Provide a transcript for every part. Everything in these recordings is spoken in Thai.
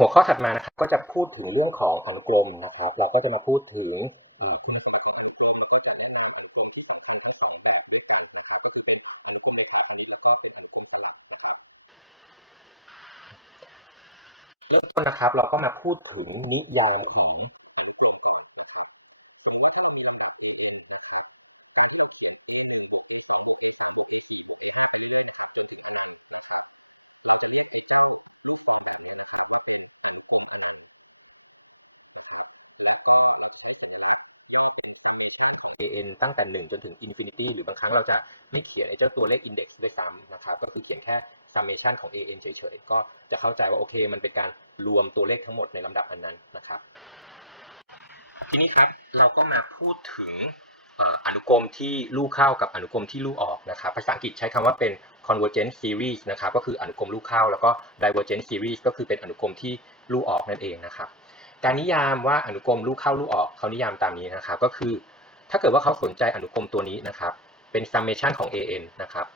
หัวข้อถัดมานะครับก็จะพูดถึงเรื่องของอนุกรมนะครับเราก็จะมาพูดถึงคุณสมบัติของอนุกรมแล้วก็จะแนะนำอนุกรมที่สำคัญทั้งสองแบบด้วยกันนะครับก็คือเป็นอนุกรมเรขาคณิตแล้วก็เป็นอนุกรมสลับนะครับเริ่มต้นนะครับเราก็มาพูดถึงนิยามของan ตั้งแต่1จนถึง infinity หรือบางครั้งเราจะไม่เขียนไอ้เจ้าตัวเลข index ด้วยซ้ำนะครับก็คือเขียนแค่ summation ของ an เฉยๆก็จะเข้าใจว่าโอเคมันเป็นการรวมตัวเลขทั้งหมดในลำดับอันนั้นนะครับทีนี้ครับเราก็มาพูดถึงอนุกรมที่ลู่เข้ากับอนุกรมที่ลู่ออกนะครับภาษาอังกฤษใช้คำว่าเป็น convergent series นะครับก็คืออนุกรมลู่เข้าแล้วก็ divergent series ก็คือเป็นอนุกรมที่ลู่ออกนั่นเองนะครับการนิยามว่าอนุกรมลู่เข้าลู่ออกเขานิยามตามนี้นะครับก็คือถ้าเกิดว่าเขาสนใจอนุกรมตัวนี้นะครับเป็น summation ของ an นะครับ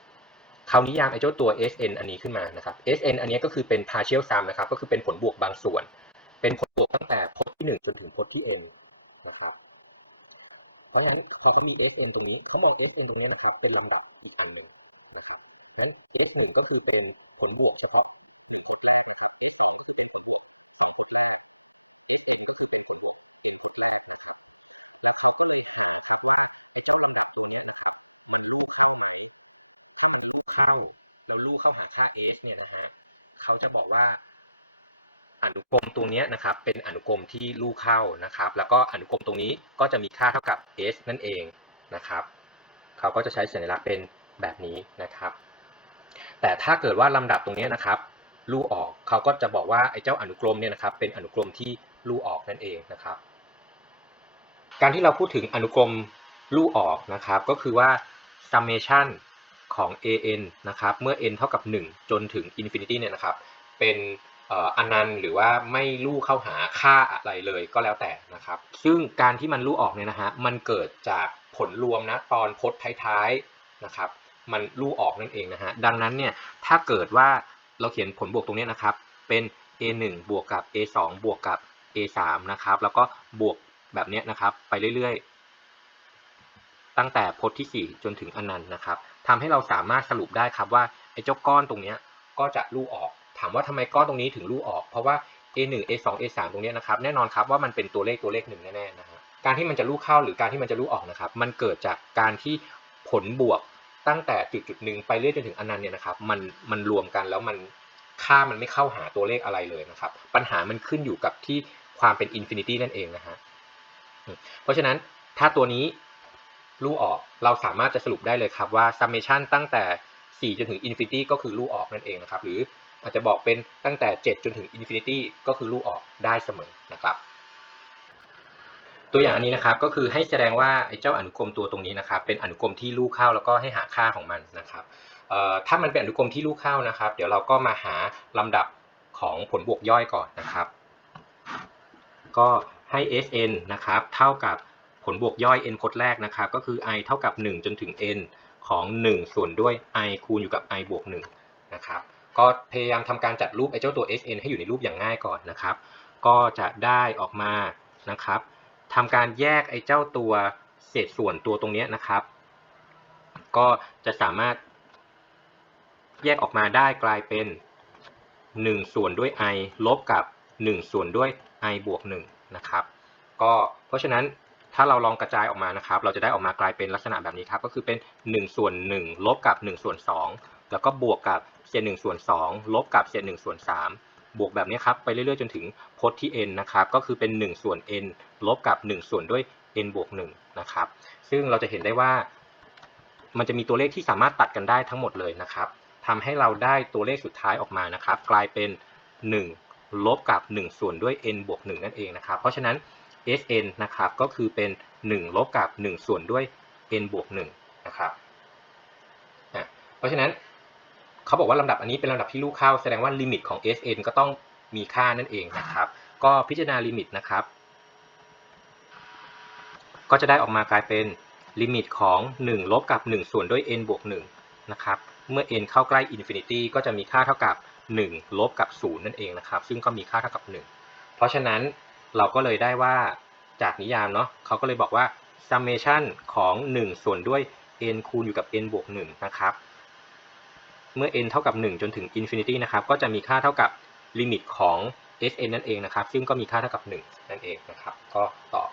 เขานิยามไอ้เจ้าตัว sn อันนี้ขึ้นมานะครับ sn อันนี้ก็คือเป็น partial sum นะครับก็คือเป็นผลบวกบางส่วนเป็นผลบวกตั้งแต่พจน์ที่1จนถึงพจน์ที่ n นะครับเพราะงั้นพอเขามี Sn ตรงนี้เขามอง Sn ตรงนี้นะครับเป็นลำดับอีกอันหนึ่งนะครับงั้น S1 ก็คือเป็นผลบวกเฉพาะเข้าแล้วลู่เข้าหาค่า S เนี่ยนะฮะเขาจะบอกว่าอนุกรมตรงนี้นะครับเป็นอนุกรมที่ลู่เข้านะครับแล้วก็อนุกรมตรงนี้ก็จะมีค่าเท่ากับ S นั่นเองนะครับเขาก็จะใช้สัญลักษณ์เป็นแบบนี้นะครับแต่ถ้าเกิดว่าลำดับตรงนี้นะครับลู่ออกเขาก็จะบอกว่าไอ้เจ้าอนุกรมเนี่ยนะครับเป็นอนุกรมที่ลู่ออกนั่นเองนะครับ การที่เราพูดถึงอนุกรมลู่ออกนะครับก็คือว่า summation ของ an นะครับเมื่อ n เท่ากับ1จนถึง infinity เนี่ยนะครับเป็นอนันต์หรือว่าไม่ลู่เข้าหาค่าอะไรเลยก็แล้วแต่นะครับซึ่งการที่มันลู่ออกเนี่ยนะฮะมันเกิดจากผลรวมนะตอนพจน์ท้ายๆนะครับมันลู่ออกนั่นเองนะฮะดังนั้นเนี่ยถ้าเกิดว่าเราเขียนผลบวกตรงนี้นะครับเป็น a1 บวกกับ a2 บวกกับ a3 นะครับแล้วก็บวกแบบนี้นะครับไปเรื่อยๆตั้งแต่พจน์ที่4จนถึงอนันต์นะครับทำให้เราสามารถสรุปได้ครับว่าไอ้เจ้าก้อนตรงนี้ก็จะลู่ออกถามว่าทำไมก้อนตรงนี้ถึงลู่ออกเพราะว่า a1 a2 a3 ตรงนี้นะครับแน่นอนครับว่ามันเป็นตัวเลขหนึ่งแน่ๆนะฮะการที่มันจะลู่เข้าหรือการที่มันจะลู่ออกนะครับมันเกิดจากการที่ผลบวกตั้งแต่จุดหนึ่งไปเรื่อยจนถึงอนันต์เนี่ยนะครับมันรวมกันแล้วค่ามันไม่เข้าหาตัวเลขอะไรเลยนะครับปัญหามันขึ้นอยู่กับที่ความเป็นอินฟินิตี้นั่นเองนะฮะเพราะฉะนั้นถ้าตัวนี้ลู่ออกเราสามารถจะสรุปได้เลยครับว่า summation ตั้งแต่4จนถึง infinity ก็คือลู่ออกนั่นเองนะครับหรืออาจจะบอกเป็นตั้งแต่7จนถึง infinity ก็คือลู่ออกได้เสมอนะครับตัวอย่างอันนี้นะครับก็คือให้แสดงว่าไอ้เจ้าอนุกรมตัวตรงนี้นะครับเป็นอนุกรมที่ลู่เข้าแล้วก็ให้หาค่าของมันนะครับถ้ามันเป็นอนุกรมที่ลู่เข้านะครับเดี๋ยวเราก็มาหาลำดับของผลบวกย่อยก่อนนะครับ ก็ให้ Sn นะครับเท่ากับผลบวกย่อย n พจน์แรกนะครับก็คือ i เท่ากับ1จนถึง n ของ1ส่วนด้วย i คูณอยู่กับ i บวก1นะครับก็พยายามทำการจัดรูปไอ้เจ้าตัว Sn ให้อยู่ในรูปอย่างง่ายก่อนนะครับก็จะได้ออกมานะครับทำการแยกไอ้เจ้าตัวเศษส่วนตัวตรงนี้นะครับก็จะสามารถแยกออกมาได้กลายเป็น1ส่วนด้วย i ลบกับ1ส่วนด้วย i บวก1นะครับก็เพราะฉะนั้นถ้าเราลองกระจายออกมานะครับเราจะได้ออกมากลายเป็นลักษณะแบบนี้ครับก็คือเป็น1ส่วน1ลบกับ1ส่วน2แล้วก็บวกกับเศษ1ส่วน2ลบกับเศษ1ส่วน3บวกแบบนี้ครับไปเรื่อยๆจนถึงพจน์ที่ n นะครับก็คือเป็น1ส่วน n ลบกับ1ส่วนด้วย n บวก1นะครับซึ่งเราจะเห็นได้ว่ามันจะมีตัวเลขที่สามารถตัดกันได้ทั้งหมดเลยนะครับทำให้เราได้ตัวเลขสุดท้ายออกมานะครับกลายเป็น1ลบกับ1ส่วนด้วย n บวก1นั่นเองนะครับเพราะฉะนั้น Sn นะครับก็คือเป็น1ลบกับ1ส่วนด้วย n บวก1นะครับเพราะฉะนั้นเขาบอกว่าลำดับอันนี้เป็นลำดับที่ลู่เข้าแสดงว่าลิมิตของ Sn ก็ต้องมีค่านั่นเองนะครับก็พิจารณาลิมิตนะครับก็จะได้ออกมากลายเป็นลิมิตของ1ลบกับ1ส่วนด้วย n บวก1นะครับเมื่อ n เข้าใกล้ infinity ก็จะมีค่าเท่ากับ 1 ลบกับ0นั่นเองนะครับซึ่งก็มีค่าเท่ากับ1เพราะฉะนั้นเราก็เลยได้ว่าจากนิยามเนาะเขาก็เลยบอกว่า summation ของ1ส่วนด้วย n คูณอยู่กับ n บวก1นะครับเมื่อ n เท่ากับ1จนถึง infinity นะครับก็จะมีค่าเท่ากับลิมิตของ Sn นั่นเองนะครับซึ่งก็มีค่าเท่ากับ1นั่นเองนะครับก็ตอบ